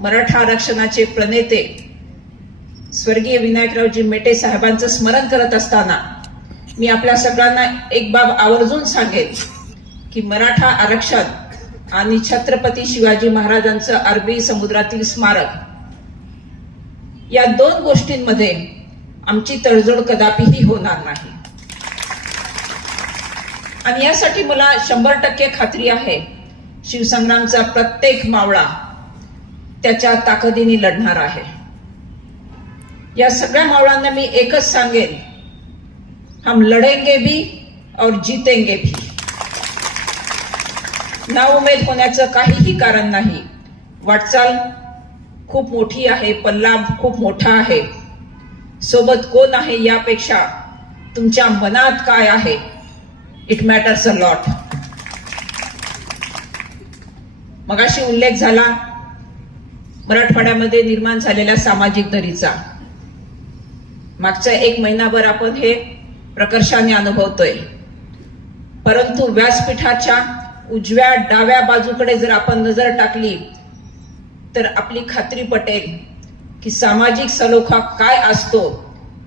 मराठा आरक्षणाचे प्रणेते स्वर्गीय विनायकरावजी मेटे साहेबांचं स्मरण करत असताना मी आपल्या सगळ्यांना एक बाब आवर्जून सांगेन की मराठा आरक्षण आणि छत्रपती शिवाजी महाराजांचं अरबी समुद्रातील स्मारक या दोन गोष्टींमध्ये आमची तडजोड कदापिही होणार नाही। आणि यासाठी मला 100% खात्री आहे, शिवसंग्रामचा प्रत्येक मावळा त्याच्या ताकदीने लढणार आहे। या सगळ्या मावळांना मी एकच सांगेन, हम लढेंगे भी और जीतेंगे भी। नाउमेद होण्याचं काहीही कारण नाही। वाटचाल खूप मोठी आहे, पल्ला खूप मोठा आहे। सोबत कोण आहे यापेक्षा तुमच्या मनात काय आहे, इट मॅटर्स अ लॉट। मगाशी उल्लेख झाला मराठवाड्यामध्ये निर्माण झालेल्या सामाजिक दरीचा। मागच्या 1 महिनाभर आपण हे प्रकर्षाने अनुभवतोय, परंतु व्यासपीठाच्या उजव्या डाव्या बाजूकडे जर आपण नजर टाकली तर आपली खात्री पटेल की सामाजिक सलोखा काय असतो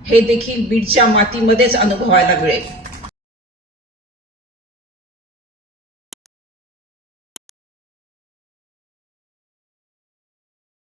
हे देखील बीडच्या मातीमध्येच अनुभवायला मिळेल।